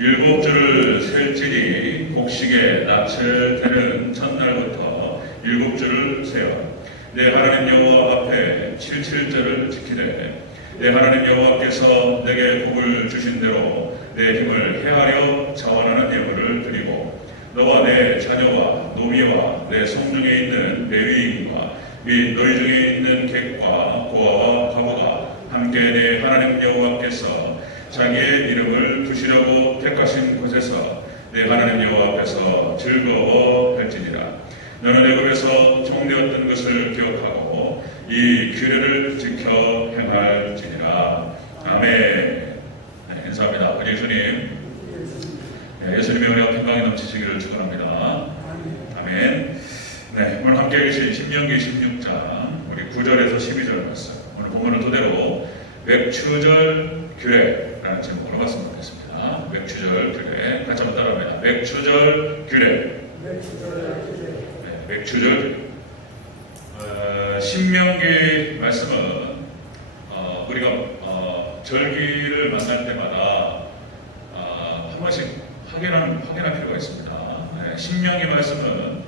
일곱 줄을 셀지니 곡식에 납치되는 첫날부터 일곱 줄을 세어 내 하나님 여호와 앞에 77절을 지키되 내 하나님 여호와께서 내게 복을 주신 대로 내 힘을 헤아려 자원하는 예물을 드리고 너와 내 자녀와 노미와 내 성중에 있는 레위인과 및 너희 중에 있는 객과 고아와 과부가 함께 내 하나님 여호와께서 자기의 이름을 두시려고 택하신 곳에서 내 하나님 여호와 앞에서 즐거워할지니라. 너는 애굽에서 종되었던 것을 기억하고 이 규례를 지켜 행할지니라. 아멘. 네, 인사합니다. 우리 예수님. 네, 예수님의 은혜와 평강이 넘치시기를 축원합니다. 아멘. 네, 오늘 함께 계신 신명기 16장 우리 9절에서 12절 말씀. 오늘 본문은 토대로 맥추절 규례라는 제목으로 말씀드리겠습니다. 맥추절 규례. 같이 한번 따라합니다. 맥추절 규례. 맥추절. 신명기 말씀은 우리가 절기를 만날 때마다 한 번씩 확인할 필요가 있습니다. 신명기 말씀은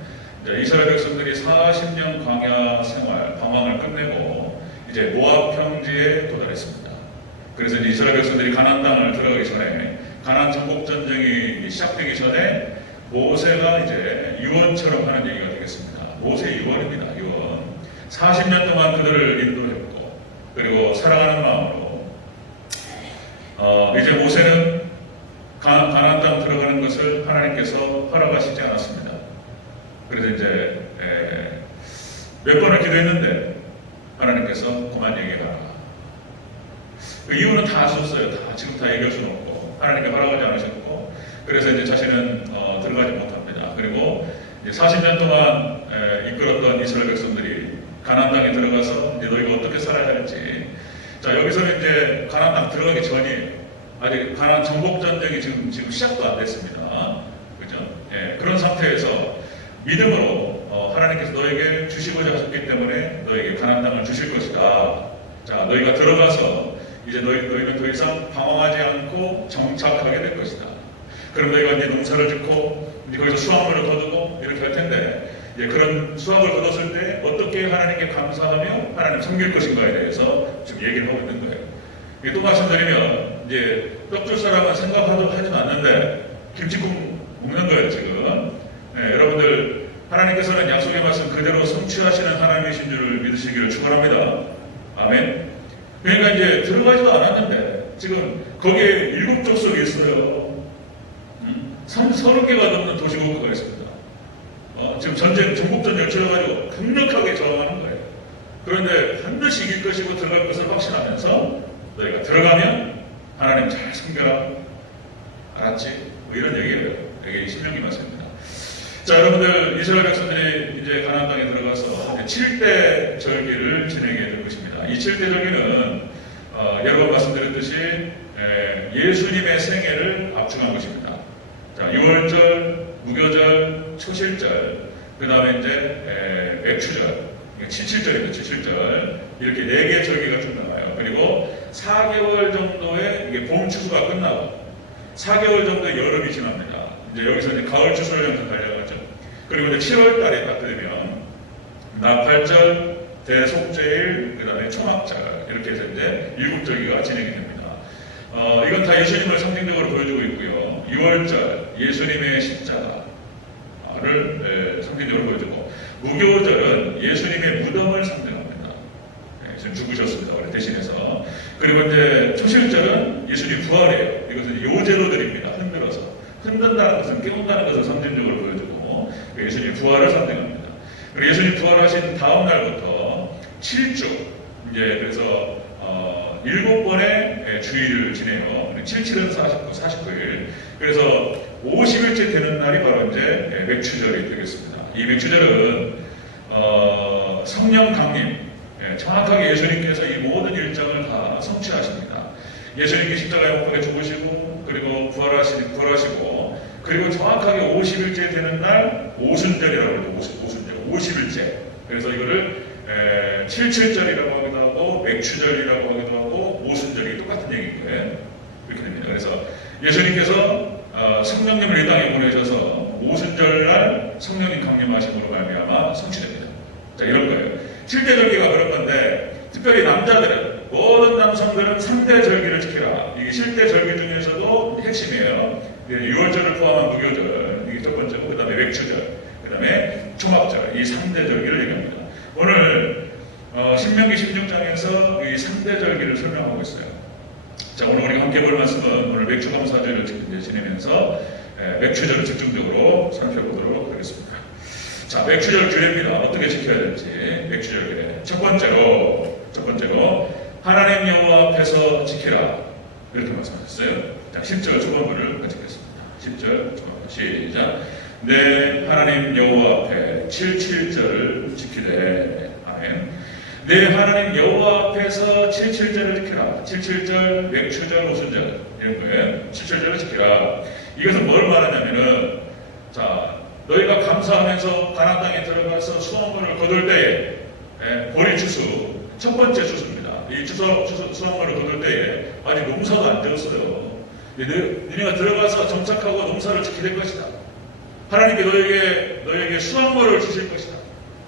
이스라엘 백성들이 40년 광야 생활, 방황을 끝내고 이제 모압 평지에 도달했습니다. 그래서 이제 이스라엘 백성들이 가나안 땅을 들어가기 전에, 가나안 정복 전쟁이 시작되기 전에 모세가 이제 유언처럼 하는 얘기가 되겠습니다. 모세의 유언입니다. 유언. 40년 동안 그들을 인도했고, 그리고 사랑하는 마음으로 이제 모세는 가나안 땅 들어가는 것을 하나님께서 허락하시지 않았습니다. 그래서 이제 몇 번을 기도했는데 하나님께서 그만 얘기해라. 그 이유는 다 아셨어요. 지금 다 얘기할 수는 없고 하나님께 허락하지 않으셨고, 그래서 이제 자신은 들어가지 못합니다. 그리고 이제 40년 동안 이끌었던 이스라엘 백성들이 가나안 땅에 들어가서 이제 너희가 어떻게 살아야 할지. 자, 여기서는 이제 가나안 땅 들어가기 전이에요. 아직 가나안 정복 전쟁이 지금 시작도 안 됐습니다. 그죠? 예, 그런 상태에서 믿음으로 하나님께서 너에게 주시고자 하셨기 때문에 너에게 가나안 땅을 주실 것이다. 자, 너희가 들어가서 이제 너희는 더 이상 방황하지 않고 정착하게 될 것이다. 그럼 너희가 이제 농사를 짓고 이제 거기서 수확물을 거두고 이렇게 할 텐데, 이제 그런 수확을 거뒀을 때 어떻게 하나님께 감사하며 하나님 섬길 것인가에 대해서 지금 얘기를 하고 있는 거예요. 또 말씀드리면 이제 떡줄 사람은 생각하지도 않는데 김치국 먹는 거예요 지금. 네, 여러분들 하나님께서는 약속의 말씀 그대로 성취하시는 하나님이신 줄을 믿으시기를 축원합니다. 아멘. 그러니까 이제 들어가지도 않았는데 지금 거기에 일곱 족속이 있어요. 30개가 넘는 도시국가가 있습니다. 지금 정복전쟁을 치러가지고 강력하게 저항하는 거예요. 그런데 반드시 이길 것이고 들어갈 것을 확신하면서 너희가 들어가면 하나님 잘 섬겨라. 알았지? 뭐 이런 얘기예요. 이게 신명기 말씀입니다. 자, 여러분들 이스라엘 백성들이 이제 가나안 땅에 들어가서 7대 절기를 진행해 될 것입니다. 이 7대 절기는 여러 번 말씀드렸듯이 예수님의 생애를 압축한 것입니다. 자, 6월절, 무교절, 초실절, 그 다음에 이제 맥추절, 77절입니다. 77절. 이렇게 4개의 절기가 쭉 나와요. 그리고 4개월 정도의 이게 봄 추수가 끝나고 4개월 정도의 여름이 지납니다. 이제 여기서 이제 가을 추수를 좀 달려가죠. 그리고 이제 7월 달에 딱 되면 나팔절, 대속죄일, 그 다음에 초막절, 이렇게 해서 이제 7절기가 진행이 됩니다. 이건 다 예수님을 상징적으로 보여주고 있고요. 6월절, 예수님의 십자가를 상징적으로 보여주고, 무교절은 예수님의 무덤을 상징합니다. 지금 죽으셨습니다. 우리 대신해서. 그리고 이제 초실절은 예수님 부활이에요. 이것은 요제로 드립니다. 흔들어서. 흔든다는 것은 깨운다는 것을 상징적으로 보여주고, 예수님 부활을 상징합니다. 그리고 예수님 부활하신 다음 날부터 7주, 이제 그래서 7번의 주일을 지내요. 77은 49일. 그래서 50일째 되는 날이 바로 이제 맥추절이 되겠습니다. 이 맥추절은 성령 강림, 정확하게 예수님께서 이 모든 일정을 다 성취하십니다. 예수님이 십자가에 못 박혀 죽으시고, 그리고 부활하시고, 그리고 정확하게 50일째 되는 날 오순절이라고 하죠. 오순절, 50일째. 그래서 이거를 77절이라고 하기도 하고 맥추절이라고 하기도 하고 오순절이 똑같은 얘기인 거예요. 이렇게 됩니다. 그래서 예수님께서 성령님을 이 땅에 보내셔서 오순절날 성령님 강림하심으로 말미암아 성취됩니다. 자, 이런 거예요. 7대 절기가 그런 건데 특별히 남자들은 모든 남성들은 3대 절기를 지키라. 이게 7대 절기 중에서도 핵심이에요. 6월절을 포함한 무교절, 이게 첫 번째고, 그 다음에 맥추절, 그 다음에 초막절, 이 3대 절기를 얘기합니다. 오늘 신명기 16장에서 이 3대 절기를 설명하고 있어요. 자, 오늘 우리가 함께 볼 말씀은 오늘 맥추감사절을 지내면서 맥추절을 집중적으로 살펴보도록 하겠습니다. 자, 맥추절 규례입니다. 어떻게 지켜야 될지. 맥추절 규례. 첫 번째로 하나님 여호와 앞에서 지키라. 이렇게 말씀하셨어요. 자, 10절 초반부를 같이 읽겠습니다. 10절 초반부 시작. 내 하나님 여호와 앞에 77절을 지키되. 아멘. 내 하나님 여호와 앞에서 77절을 지키라. 77절, 맥추절, 오순절 이런 거예요. 77절을 지키라. 이것은 뭘 말하냐면은, 자, 너희가 감사하면서 가나안 땅에 들어가서 수확물을 거둘 때에 보리 추수 첫 번째 추수입니다. 이 수확물을 거둘 때에 아직 농사도 안 되었어요. 너희가 들어가서 정착하고 농사를 짓게 될 것이다. 하나님께 너희에게 수확물을 주실 것이다.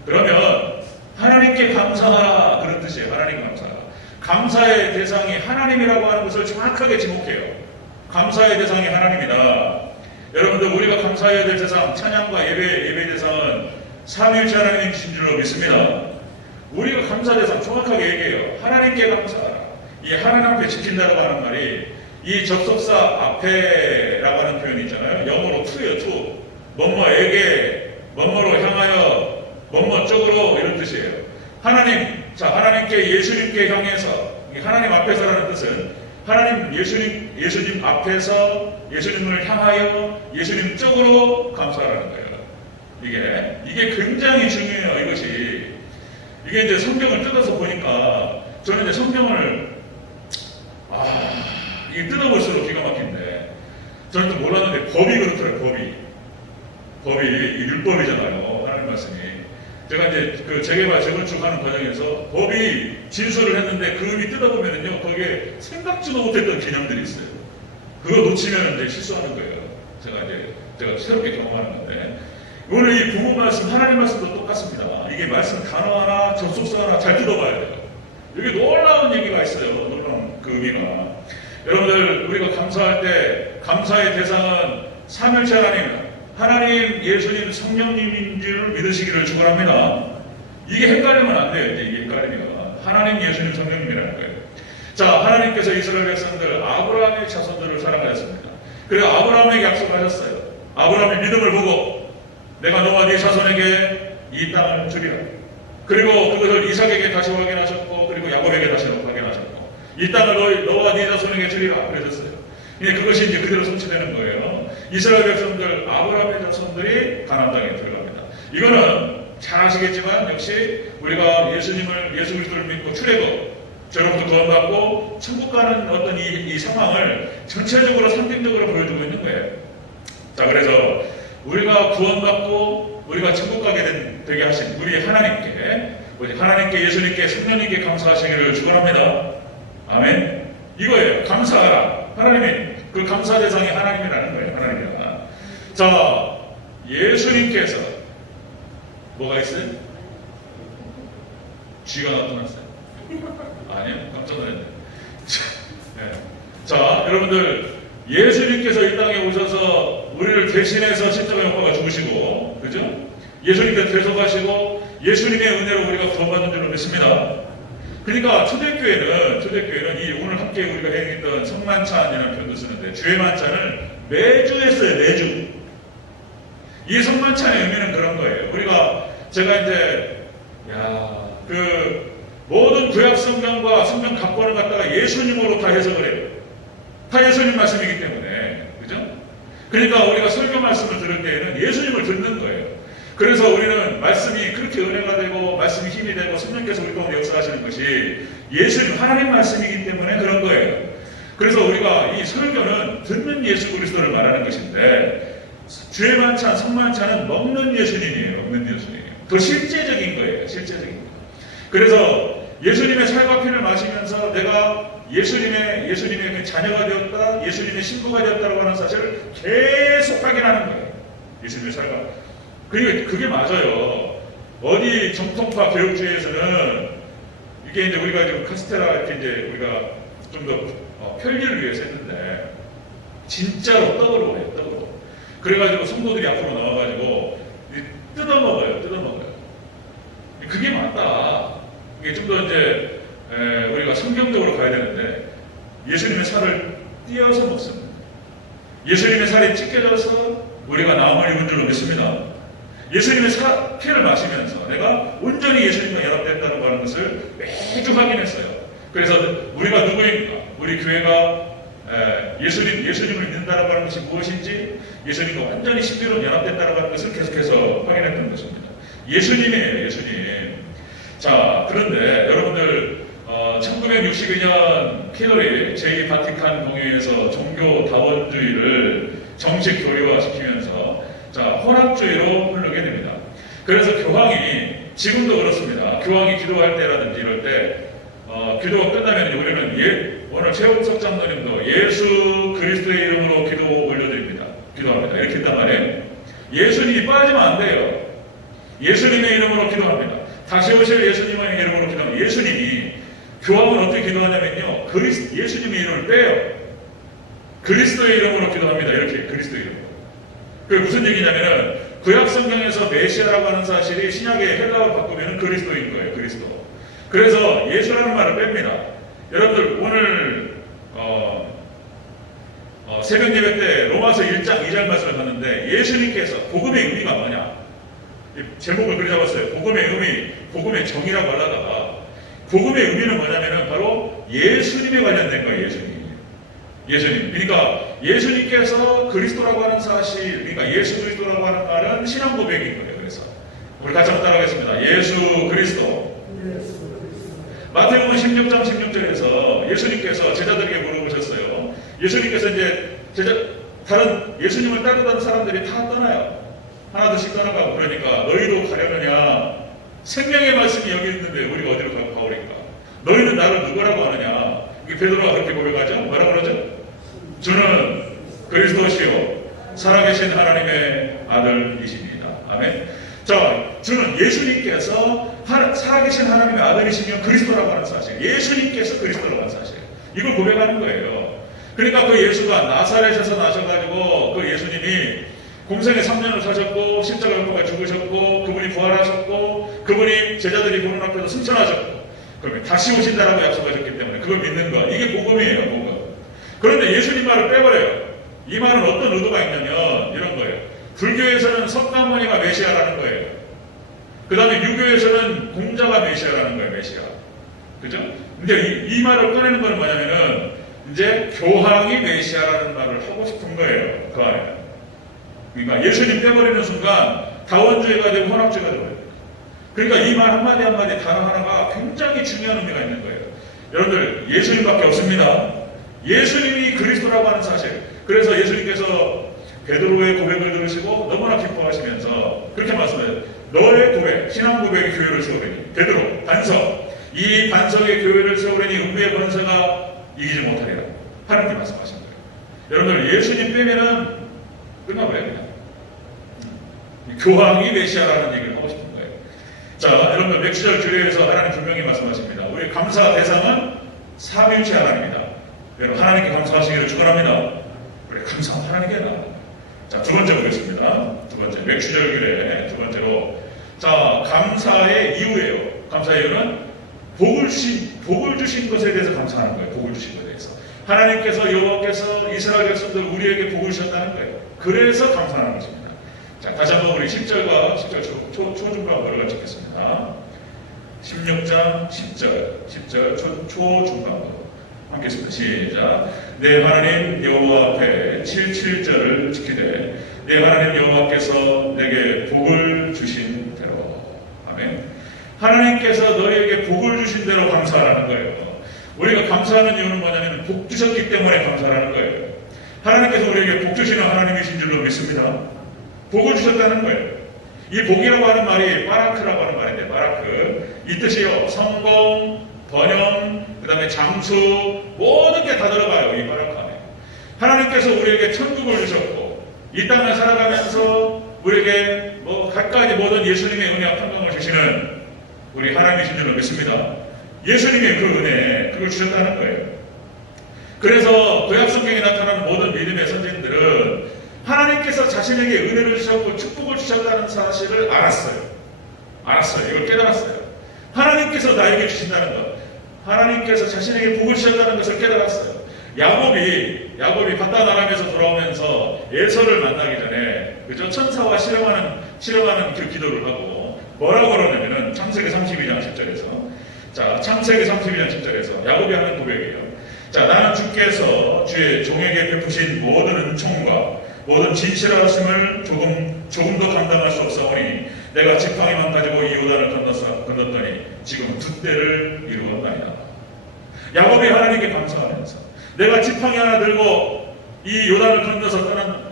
그러면 하나님께 감사하라, 그런 뜻이에요. 하나님 감사하라. 감사의 대상이 하나님이라고 하는 것을 정확하게 지목해요. 감사의 대상이 하나님이다. 여러분들, 우리가 감사해야 될 대상, 찬양과 예배 대상은 삼위일체 하나님이신 줄로 믿습니다. 우리가 감사 대상 정확하게 얘기해요. 하나님께 감사하라. 이 하나님 앞에 지킨다라고 하는 말이 이 접속사 앞에라고 하는 표현이 있잖아요. 영어로 to예요, to. 뭐뭐에게, 뭐뭐로 향하여, 뭐뭐 쪽으로, 이런 뜻이에요. 하나님께 예수님께 향해서, 하나님 앞에서라는 뜻은 하나님 예수님 앞에서 예수님을 향하여 예수님 쪽으로 감사하라는 거예요. 이게 굉장히 중요해요. 이게 이제 성경을 뜯어서 보니까, 저는 이제 성경을 이게 뜯어볼수록 기가 막힌데, 저는 또 몰랐는데 법이 그렇더라고요. 법이 율법이잖아요. 하나님 말씀이. 제가 이제 그 재개발 재건축하는 과정에서 법이 진술을 했는데 그 밑 뜯어보면은요, 거기에 생각지도 못했던 개념들이 있어요. 그거 놓치면 이제 실수하는 거예요. 제가 새롭게 경험하는 건데, 오늘 이 부모 말씀, 하나님 말씀도 똑같습니다. 이게 말씀 단어 하나, 접속사 하나 잘 뜯어봐야 돼요. 여기 놀라운 얘기가 있어요. 놀라운 그 의미가. 여러분들, 우리가 감사할 때 감사의 대상은 삼위일체 하나님, 예수님, 성령님인 줄 믿으시기를 축원합니다. 이게 헷갈리면 안 돼요. 이게 헷갈리면 하나님, 예수님, 성령님이라는 거예요. 자, 하나님께서 이스라엘 백성들, 아브라함의 자손들을 사랑하셨습니다. 그래서 아브라함에게 약속하셨어요. 아브라함의 믿음을 보고 내가 너와 네 자손에게 이 땅을 주리라. 그리고 그것을 이삭에게 다시 확인하셨고, 그리고 야곱에게 다시 확인하셨고, 이 땅을 너와 네 자손에게 주리라 그러셨어요. 그것이 이제 그대로 성취되는 거예요. 이스라엘 백성들, 아브라함의 자손들이 가나안 땅에 들어갑니다. 이거는 잘 아시겠지만 역시 우리가 예수 그리스도를 믿고 출애굽, 죄로부터 구원받고 천국 가는 어떤 이 상황을 전체적으로 상징적으로 보여주고 있는 거예요. 자, 그래서 우리가 구원받고 우리가 천국 가게 되게 하신 우리 하나님께, 예수님께, 성령님께 감사하시기를 축원합니다. 아멘. 이거예요. 감사하라. 하나님이, 그 감사 대상이 하나님이라는 거예요. 하나님이라. 자, 예수님께서 뭐가 있어요? 쥐가 나타났어요. 아니요, 깜짝 놀랐네. 자, 여러분들, 예수님께서 이 땅에 오셔서 우리를 대신해서 십자가 용과가 죽으시고, 그죠? 예수님께서 대속하시고 예수님의 은혜로 우리가 구원받는 줄로 믿습니다. 그러니까 초대교회는 이 오늘 함께 우리가 행했던 성만찬이라는 표현도 쓰는데, 주의 만찬을 매주 했어요. 매주. 이 성만찬의 의미는 그런 거예요. 제가 이제 그 모든 구약 성경과 성경 각본을 갖다가 예수님으로 다 해석을 해요. 다 예수님 말씀이기 때문에, 그죠? 그러니까 우리가 설교 말씀을 들을 때에는 예수님을 듣는 거예요. 그래서 우리는 말씀이 그렇게 은혜가 되고 말씀이 힘이 되고 성령께서 우리 가운데 역사하시는 것이 예수님, 하나님 말씀이기 때문에 그런 거예요. 그래서 우리가 이 설교는 듣는 예수 그리스도를 말하는 것인데, 주의 만찬, 성만찬은 먹는 예수님이에요. 먹는 예수님이에요. 더 실제적인 거예요. 실제적인 거. 그래서 예수님의 살과 피를 마시면서 내가 예수님의 그 자녀가 되었다, 예수님의 신부가 되었다라고 하는 사실을 계속 확인하는 거예요. 예수님의 삶과. 그리고 그게 맞아요. 어디 정통파 교육주의에서는 이게 이제 우리가 지금 카스테라 이렇게 이제 우리가 좀 더 편리를 위해서 했는데 진짜로 떡으로 해요, 떡으로. 그래가지고 성도들이 앞으로 나와가지고 뜯어먹어요. 그게 맞다. 이게 좀 더 이제 우리가 성경적으로 가야 되는데 예수님의 살을 띄어서 먹습니다. 예수님의 살이 찢겨져서 우리가 나음을 입은 줄로 믿습니다. 예수님의 피를 마시면서 내가 온전히 예수님과 연합됐다는 하는 것을 매주 확인했어요. 그래서 우리가 누구인가? 우리 교회가 예수님을 믿는다라고 하는 것이 무엇인지, 예수님과 완전히 신비로 연합됐다라고 하는 것을 계속해서 확인했던 것입니다. 예수님이에요, 예수님. 자, 그런데 여러분들 1962년 키널이 제2바티칸 공회에서 종교 다원주의를 정식 교류화시키면서 혼합주의로 흐르게 됩니다. 그래서 교황이 지금도 그렇습니다. 교황이 기도할 때라든지 이럴 때 기도가 끝나면 우리는 오늘 최홍석 장로님도 예수 그리스도의 이름으로 기도 올려드립니다. 기도합니다. 이렇게 했단 말이에요. 예수님이 빠지면 안 돼요. 예수님의 이름으로 기도합니다. 다시 오실 예수님의 이름으로 기도합니다. 예수님이 교황은 어떻게 기도하냐면요. 예수님의 이름을 빼요. 그리스도의 이름으로 기도합니다. 이렇게 그리스도의 이름으로. 그게 무슨 얘기냐면은 구약 성경에서 메시아라고 하는 사실이 신약의 헬라어 바꾸면 그리스도인 거예요. 그리스도. 그래서 예수라는 말을 뺍니다. 여러분들 오늘 새벽 예배 때 로마서 1장 2절 말씀을 봤는데 예수님께서 복음의 의미가 뭐냐? 제목을 그리 잡았어요. 복음의 정의라고 하다가 복음의 의미는 뭐냐면은 바로 예수님에 관련된 거예요. 예수님. 그러니까 예수님께서 그리스도라고 하는 사실, 그러니까 예수 그리스도라고 하는 말은 신앙 고백인 거예요. 그래서 우리 같이 한번 따라하겠습니다. 예수 그리스도. 마태복음 16장 16절에서 예수님께서 제자들에게 물어보셨어요. 예수님께서 이제 다른 예수님을 따르던 사람들이 다 떠나요. 하나둘씩 떠나가고 그러니까 너희도 가려느냐? 생명의 말씀이 여기 있는데 우리가 어디로 가오리까? 너희는 나를 누구라고 하느냐? 베드로가 그렇게 고백하죠. 뭐라고 그러죠? 주는 그리스도시요 살아계신 하나님의 아들이십니다. 아멘. 자, 주는 예수님께서 살아계신 하나님의 아들이시면 그리스도라고 하는 사실, 예수님께서 그리스도라고 하는 사실, 이걸 고백하는 거예요. 그러니까 그 예수가 나사렛에서 나셔가지고 그 예수님이 공생에 3년을 사셨고 십자가 못 박아 죽으셨고 그분이 부활하셨고 그분이 제자들이 보는 앞에서 승천하셨고 그러면 다시 오신다라고 약속하셨기 때문에 그걸 믿는 것, 이게 복음이에요. 복음. 그런데 예수님 말을 빼버려요. 이 말은 어떤 의도가 있냐면 이런 거예요. 불교에서는 석가모니가 메시아라는 거예요. 그 다음에 유교에서는 공자가 메시아라는 거예요. 메시아. 그죠? 근데 이 말을 꺼내는 건 뭐냐면은 이제 교황이 메시아라는 말을 하고 싶은 거예요. 그 안에. 그러니까 예수님 빼버리는 순간 다원주의가 되고 혼합주의가 되고, 그러니까 이 말 한마디 한마디 단어 하나가 굉장히 중요한 의미가 있는 거예요. 여러분들 예수님밖에 없습니다. 예수님이 그리스도라고 하는 사실. 그래서 예수님께서 베드로의 고백을 들으시고 너무나 기뻐하시면서 그렇게 말씀해요. 너의 고백, 신앙 고백의 교회를 세우려니 베드로 반석, 이 반석의 교회를 세우려니 음부의 권세가 이기지 못하리라 하나님께 말씀하신 거예요. 여러분들 예수님 빼면은 끝나버려요. 그냥 교황이 메시아라는 얘기를 하고 싶은 거예요. 자, 여러분들 맥주절 교회에서 하나님 분명히 말씀하십니다. 우리 감사 대상은 삼위일체 하나님입니다. 여러분 하나님께 감사하시기를 축원합니다. 우리 감사한 하나님께 나옵니다. 자, 두 번째 보겠습니다. 두 번째 맥주절길에 두 번째로, 자, 감사의 이유예요. 감사의 이유는 복을 주신 것에 대해서 감사하는 거예요. 복을 주신 것에 대해서 하나님께서 여호와께서 이스라엘 백성들 우리에게 복을 주셨다는 거예요. 그래서 감사하는 것입니다. 자, 다시 한번 우리 10절과 10절 초중반부를 같이 읽겠습니다. 16장 10절 초중반부 함께 읽습니다. 시작. 내 하나님 여호와 앞에 7절을 지키되 내 하나님 여호와께서 내게 복을 주신 대로. 아멘. 하나님께서 너희에게 복을 주신 대로 감사하라는 거예요. 우리가 감사하는 이유는 뭐냐면 복 주셨기 때문에 감사하는 거예요. 하나님께서 우리에게 복 주시는 하나님이신 줄로 믿습니다. 복을 주셨다는 거예요. 이 복이라고 하는 말이 바라크라고 하는 말인데, 바라크 이 뜻이요 성공, 번영, 그 다음에 장수, 모든 게 다 들어가요. 이 바라칸에. 하나님께서 우리에게 천국을 주셨고, 이 땅을 살아가면서 우리에게 갖가지 모든 예수님의 은혜와 평강을 주시는 우리 하나님이신 줄로 믿습니다. 예수님의 그 은혜, 그걸 주셨다는 거예요. 그래서 구약성경에 나타나는 모든 믿음의 선진들은 하나님께서 자신에게 은혜를 주셨고 축복을 주셨다는 사실을 알았어요. 이걸 깨달았어요. 하나님께서 나에게 주신다는 것, 하나님께서 자신에게 복을 주셨다는 것을 깨달았어요. 야곱이 바다 나라에서 돌아오면서 에서를 만나기 전에 그죠? 천사와 실험하는 그 기도를 하고 뭐라고 그러냐면은 창세기 32장 10절에서 자, 창세기 32장 10절에서 야곱이 하는 고백이에요. 자, 나는 주께서 주의 종에게 베푸신 모든 은총과 모든 진실하심을 조금도 감당할 수 없사오니 내가 지팡이만 가지고 이 요단을 건넜더니 지금 두 때를 이루었나이다. 야곱이 하나님께 감사하면서 내가 지팡이 하나 들고 이 요단을 건너서 떠났는데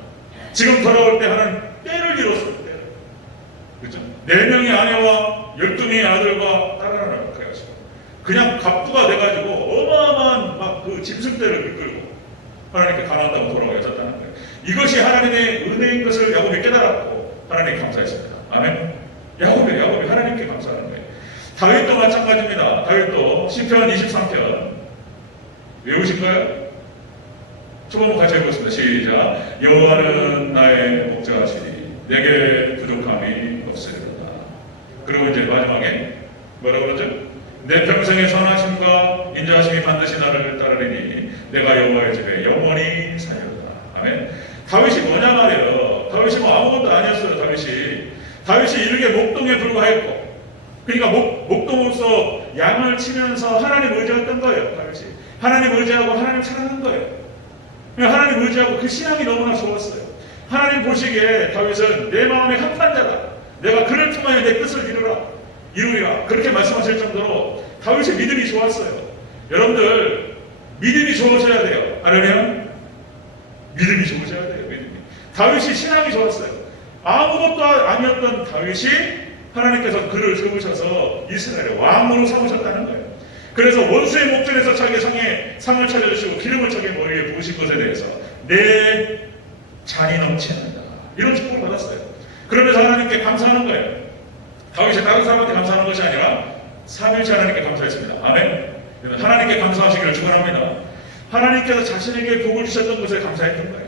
지금 돌아올 때 하나님 때를 이뤘어요. 때를. 그죠? 4명의 아내와 12명의 아들과 딸을 하나 그래가지고 그냥 갑부가 돼가지고 어마어마한 막 그 짐승대를 이끌고 하나님께 가난하다고 돌아오셨다는 거예요. 이것이 하나님의 은혜인 것을 야곱이 깨달았고 하나님께 감사했습니다. 아멘. 야곱이 하나님께 감사하는 거예요. 다윗도 마찬가지입니다. 다윗도 시편 23편 외우실까요? 초반부 같이 해보겠습니다. 시작. 여호와는 나의 목자시니 내게 부족함이 없으리로다. 그리고 이제 마지막에 뭐라고 그러죠? 내 평생의 선하심과 인자하심이 반드시 나를 따르리니 내가 여호와의 집에 영원히 살리로다. 아멘. 다윗이 뭐냐 말이에요. 다윗이 뭐 아무것도 아니었어요. 다윗이 이르게 목동에 불과했고, 그러니까 목동으로서 양을 치면서 하나님 의지했던 거예요. 다윗이 하나님 의지하고 하나님 사랑한 거예요. 하나님 의지하고 그 신앙이 너무나 좋았어요. 하나님 보시기에 다윗은 내 마음의 합한 자다. 내가 그를 통하여 내 뜻을 이루리라. 그렇게 말씀하실 정도로 다윗의 믿음이 좋았어요. 여러분들 믿음이 좋으셔야 돼요. 아니면 믿음이 좋으셔야 돼요. 다윗이 신앙이 좋았어요. 아무것도 아니었던 다윗이 하나님께서 그를 세우셔서 이스라엘의 왕으로 삼으셨다는 거예요. 그래서 원수의 목전에서 자기의 상을 차려주시고 기름을 자기의 머리에 부으신 것에 대해서 내 잔이 넘치 않는다. 이런 축복을 받았어요. 그러면서 하나님께 감사하는 거예요. 다윗이 다른 사람한테 감사하는 것이 아니라 삼위일체 하나님께 감사했습니다. 아멘. 하나님께 감사하시기를 축원합니다. 하나님께서 자신에게 복을 주셨던 것에 감사했던 거예요.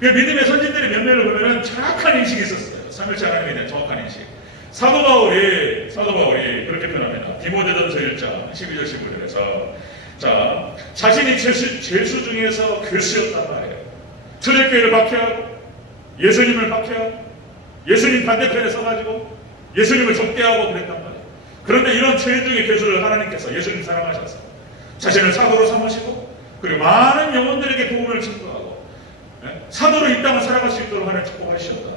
믿음의 선진들의 면면을 보면 정확한 인식이 있었어요. 삼위일체 하나님에 대한 정확한 인식. 사도 바울이 그렇게 표현합니다. 디모데전서 1장 12절 15절에서 자, 자신이 죄수 중에서 괴수였단 말이에요. 초대교회를 박해하고 예수님을 박해하고 예수님 반대편에 서가지고 예수님을 적대하고 그랬단 말이에요. 그런데 이런 죄 중의 괴수를 하나님께서 예수님 사랑하셔서 자신을 사도로 삼으시고 그리고 많은 영혼들에게 복음을 증거하고 사도로 이 땅을 살아갈 수 있도록 하나님 축복하셨다.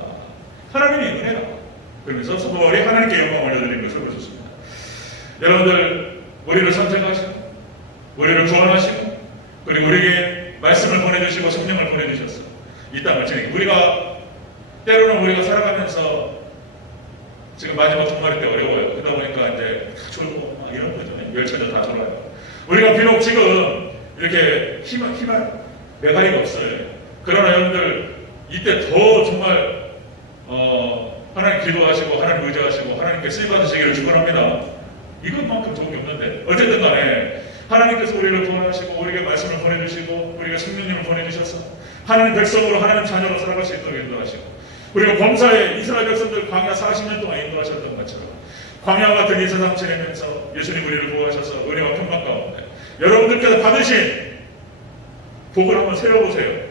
하나님의 은혜라. 그러면서 사도 바울이 하나님께 영광을 올려드린 것을 보셨습니다. 여러분들 우리를 선택하시고 우리를 구원하시고 그리고 우리에게 말씀을 보내주시고 성령을 보내주셨어. 이 땅을 지내기. 때로는 우리가 살아가면서 지금 마지막 종말일 때 어려워요. 그러다 보니까 이제 다 졸고 막 이런 거죠. 열차도 다 돌아요. 우리가 비록 지금 이렇게 희망 메가리가 없어요. 그러나 여러분들 이때 더 정말 하나님 기도하시고 하나님 의지하시고 하나님께 쓰임받으시기를 축원합니다. 이것만큼 좋은 게 없는데 어쨌든 간에 하나님께서 우리를 구원하시고 우리에게 말씀을 보내주시고 우리에게 성령님을 보내주셔서 하나님 백성으로 하나님 자녀로 살아갈 수 있도록 인도하시고 그리고 범사에 이스라엘 백성들 광야 40년 동안 인도하셨던 것처럼 광야 같은 이 세상 지내면서 예수님 우리를 구하셔서 은혜와 평강 가운데 여러분들께서 받으신 복을 한번 세워보세요.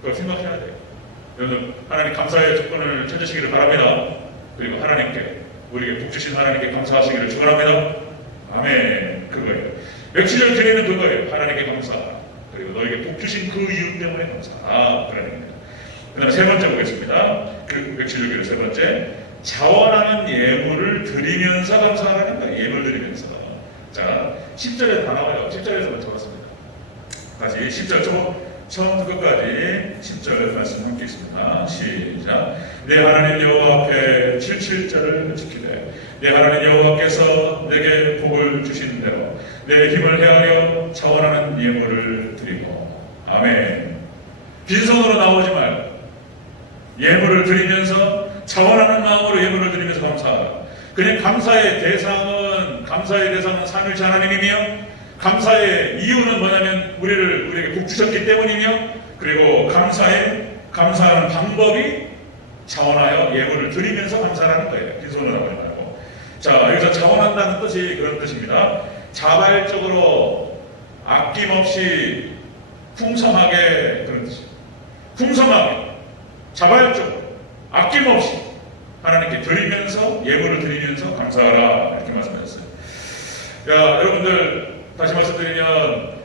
그걸 생각해야 돼요. 여러분 하나님 감사의 조건을 찾으시기를 바랍니다. 그리고 하나님께 우리에게 복 주신 하나님께 감사하시기를 축원합니다. 아멘. 그거예요. 며칠을 드리는 그거예요. 하나님께 감사. 그리고 너에게 복 주신 그 이유 때문에 감사. 그러니까. 그 다음에 세 번째 보겠습니다. 그 며칠 세 번째. 자원하는 예물을 드리면서 감사하라는 거예요. 예물 드리면서. 자, 10절에 다 나와요. 10절에서 먼저 봤습니다. 다시 10절 처음부터 끝까지 10절 말씀 함께 있습니다. 시작. 내 하나님 여호와 앞에 77절을 지키되 내 하나님 여호와께서 내게 복을 주시는 대로 내 힘을 헤아려 자원하는 예물을 드리고. 아멘. 빈손으로 나오지 말고 예물을 드리면서 자원하는 마음으로 예물을 드리면서 감사하라. 그냥 감사의 대상은 삼일째 하나님이며, 감사의 이유는 뭐냐면 우리에게 복 주셨기 때문이며, 그리고 감사하는 방법이 자원하여 예물을 드리면서 감사하는 거예요. 빈손으로 나오지 말고. 자, 여기서 자원한다는 뜻이 그런 뜻입니다. 자발적으로 아낌없이 풍성하게, 그런 뜻이에요. 풍성하게 자발적으로 아낌없이 하나님께 드리면서, 예물을 드리면서 감사하라, 이렇게 말씀하셨어요. 여러분들 다시 말씀드리면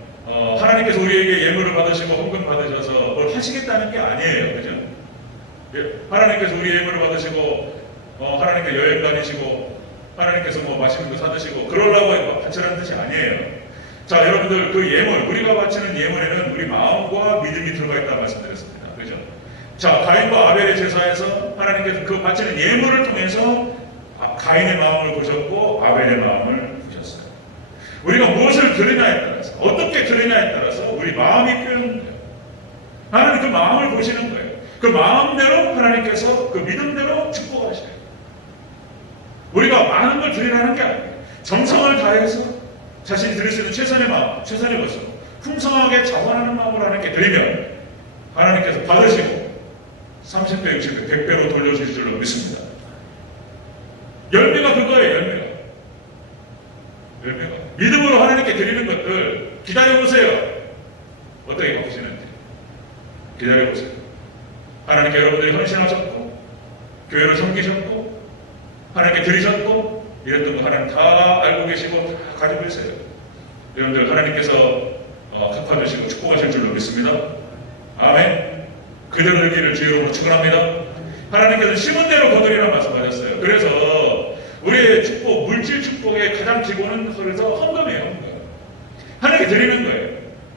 하나님께서 우리에게 예물을 받으시고 헌금 받으셔서 뭘 하시겠다는 게 아니에요. 그죠? 하나님께서 우리 예물을 받으시고 하나님께 여행 다니시고 하나님께서 뭐 맛있는 거 사드시고 그러려고 바치라는 뜻이 아니에요. 자, 여러분들 그 예물, 우리가 바치는 예물에는 우리 마음과 믿음이 들어가 있다고 말씀드렸습니다. 그죠? 자, 가인과 아벨의 제사에서 하나님께서 그 바치는 예물을 통해서 가인의 마음을 보셨고 아벨의 마음을 보셨어요. 우리가 무엇을 드리냐에 따라서, 어떻게 드리냐에 따라서 우리 마음이 표현돼요. 하나님 그 마음을 보시는 거예요. 그 마음대로 하나님께서 그 믿음대로 축복하셔요. 우리가 많은 걸 드리라는 게 아니에요. 정성을 다해서 자신이 드릴 수 있는 최선의 마음, 최선의 것으로 풍성하게 자원하는 마음으로 하나님께 드리면 하나님께서 받으시고 30배, 60배, 100배로 돌려주실 줄로 믿습니다. 열매가 그거예요. 열매가 믿음으로 하나님께 드리는 것들 기다려보세요. 어떻게 바꾸시는지 기다려보세요. 하나님께 여러분들이 헌신하셨고 교회를 섬기셨고 하나님께 드리셨고 이랬던 거 하나님 다 알고 계시고 다 가지고 있어요. 여러분들 하나님께서 갚아주시고 축복하실 줄로 믿습니다. 아멘. 그대로 되기를 주의 이름으로 축원합니다. 하나님께서 심은 대로 거두리라는 말씀하셨어요. 그래서 우리의 축복, 물질 축복의 가장 기본은 그래서 헌금이에요. 헌금. 하나님께 드리는 거예요.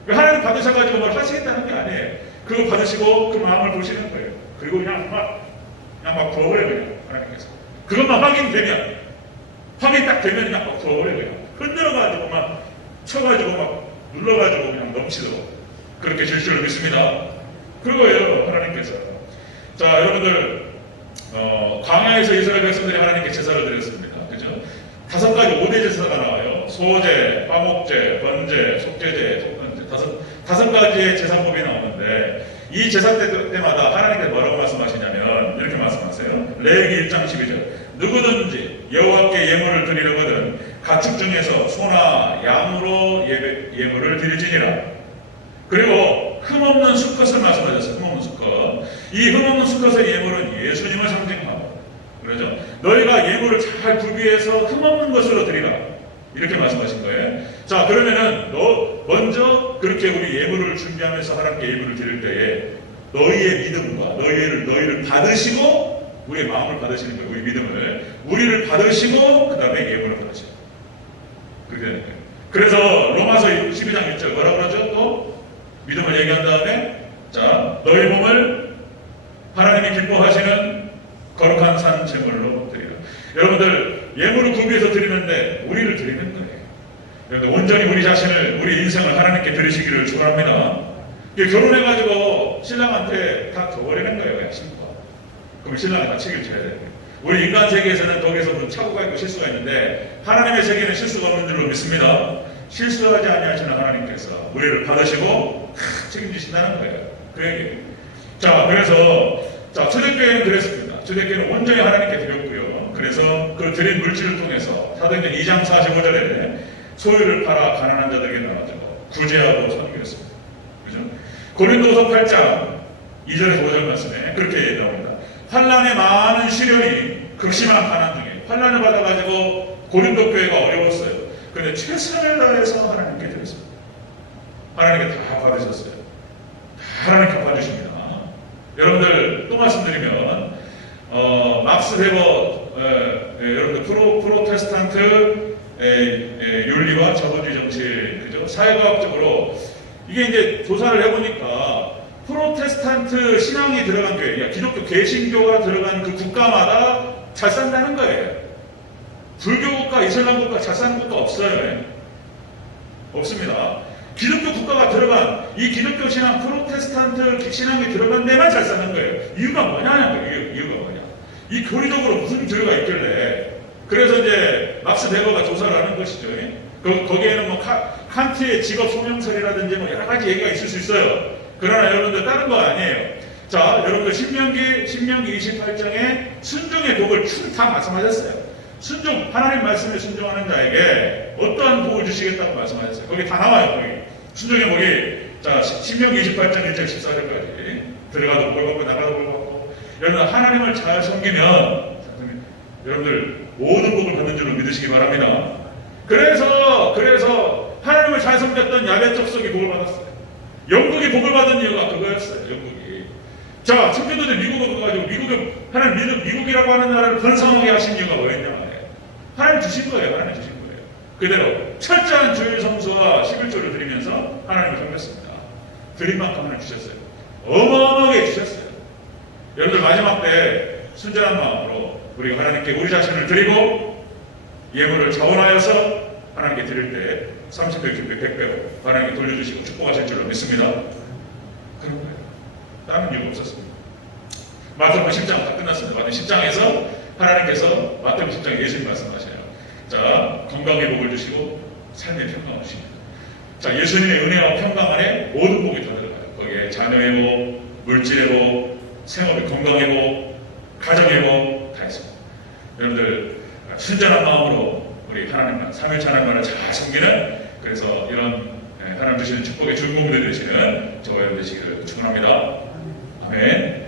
하나님 받으셔가지고 뭘 하시겠다는 게 아니에요. 그거 받으시고 그 마음을 보시는 거예요. 그리고 그냥 막 부어버려요. 그냥 하나님께서. 그것만 확인 딱 되면 그냥 막 부어버려요. 그냥. 흔들어가지고 막 쳐가지고 막 눌러가지고 그냥 넘치도록 그렇게 줄 줄로 믿습니다. 그거예요. 하나님께서. 자, 여러분들 광야에서 이스라엘 백성들이 하나님께 제사를 드렸습니다. 그죠? 5가지 5대 제사가 나와요. 소제, 화목제, 번제, 속죄제, 속건제. 5가지의 제사법이 나오는데 이 제사 때마다 하나님께서 뭐라고 말씀하시냐면 이렇게 말씀하세요. 레위기 1장 12절. 누구든지 여호와께 예물을 드리려거든 가축 중에서 소나 양으로 예물을 드리지니라. 그리고 흠없는 수컷을 말씀하셨어요. 흠없는 수컷. 이 흠없는 수컷의 예물은 예수님을 상징하고, 그러죠? 너희가 예물을 잘 구비해서 흠없는 것으로 드리라. 이렇게 말씀하신 거예요. 자, 그러면은 먼저 그렇게 우리 예물을 준비하면서 하나님께 예물을 드릴 때에 너희의 믿음과 너희를 받으시고 우리의 마음을 받으시는 거예요. 우리 믿음을. 우리를 받으시고 그 다음에 예물을 받으시고. 그렇게 되는 거예요. 그래서 로마서 12장 1절 뭐라고 그러죠? 또 믿음을 얘기한 다음에 자, 너희 몸을 하나님이 기뻐하시는 거룩한 산 제물로 드리라. 여러분들 예물을 구비해서 드리는데 우리를 드리는 거예요. 여러분들 온전히 우리 자신을, 우리 인생을 하나님께 드리시기를 축원합니다. 결혼해가지고 신랑한테 다 줘버리는 거예요. 그냥 신부가. 그럼 신랑이 다 책임을 져야 돼요. 우리 인간 세계에서는 거기서 착오가 있고 실수가 있는데 하나님의 세계는 실수가 없는 줄로 믿습니다. 실수하지 아니하시는 하나님께서 우리를 받으시고 책임지신다는 거예요. 그 얘기예요. 자, 그래서 초대교회는 그랬습니다. 초대교회는 온전히 하나님께 드렸고요. 그래서 그 드린 물질을 통해서 사도행전 2장 45절에 소유를 팔아 가난한 자들에게 나눠주고 구제하고 섬겼습니다. 그죠? 고린도서 8장 2절에서 5절 말씀에 그렇게 나옵니다. 환난의 많은 시련이 극심한 가난 중에 환난을 받아가지고 고린도 교회가 어려웠어요. 그런데 최선을 다해서 하나님께 드렸습니다. 하나님께 다 받으셨어요. 다 하나님께 갚아주십니다. 여러분들 또 말씀드리면 막스 베버 여러분들 프로테스탄트 윤리와 자본주의 정치, 그죠? 사회과학적으로 이게 이제 조사를 해보니까 프로테스탄트 신앙이 들어간 교회, 그러니까 기독교 개신교가 들어간 그 국가마다 잘 산다는 거예요. 불교 국가, 이슬람 국가 잘 사는 국가 없어요. 없습니다. 기독교 국가가 들어간 이 기독교 신앙, 프로테스탄트 신앙이 들어간 데만 잘 사는 거예요. 이유가 뭐냐는 거예요. 이유가 뭐냐? 이 교리적으로 무슨 교리가 있길래? 그래서 이제 막스 베버가 조사를 하는 것이죠. 거기에는 뭐 칸트의 직업 소명설이라든지 뭐 여러 가지 얘기가 있을 수 있어요. 그러나 여러분들 다른 거 아니에요. 자, 여러분들 신명기 28장에 순종의 복을 다 말씀하셨어요. 순종, 하나님 말씀에 순종하는 자에게 어떠한 복을 주시겠다고 말씀하셨어요. 거기 다 나와요. 거기 순종의 복이, 자, 신명기 28장 1절 14절까지 들어가도 복을 받고 나가도 복을 받고. 여러분 하나님을 잘 섬기면 여러분들 모든 복을 받는 줄로 믿으시기 바랍니다. 그래서 하나님을 잘 섬겼던 야벳 족속이 복을 받았어요. 영국이 복을 받은 이유가 그거였어요. 영국이. 자, 청교도들 미국으로 가가지고 미국이라고 하는 나라를 번성하게 하신 이유가 뭐였냐? 하나님 주신 거예요. 하나님 주신 거예요. 그대로 철저한 주일 성수와 11조를 드리면서 하나님을 섬겼습니다. 드린 만큼 하나님 주셨어요. 어마어마하게 주셨어요. 여러분들 마지막 때 순전한 마음으로 우리가 하나님께 우리 자신을 드리고 예물을 자원하여서 하나님께 드릴 때 30배, 60배, 100배로 하나님께 돌려주시고 축복하실 줄로 믿습니다. 그런 거예요. 다른 이유가 없었습니다. 마태복음 10장 다 끝났습니다. 마태복음 10장에서 하나님께서 마태복음 10장 예수님 말씀하셔요. 자, 건강의 복을 주시고 삶의 평강을 주십니다. 자, 예수님의 은혜와 평강 안에 모든 복이 다 들어가요. 거기에 자녀의 복, 물질의 복, 생업의 건강의 복, 가정의 복 다 있습니다. 여러분들 순전한 마음으로 우리 하나님만, 삼위일체 하나님만을 잘 섬기는, 그래서 이런 하나님 주시는 축복의 주인공들 되시는 저와 여러분 되시기를 축원합니다. 아멘.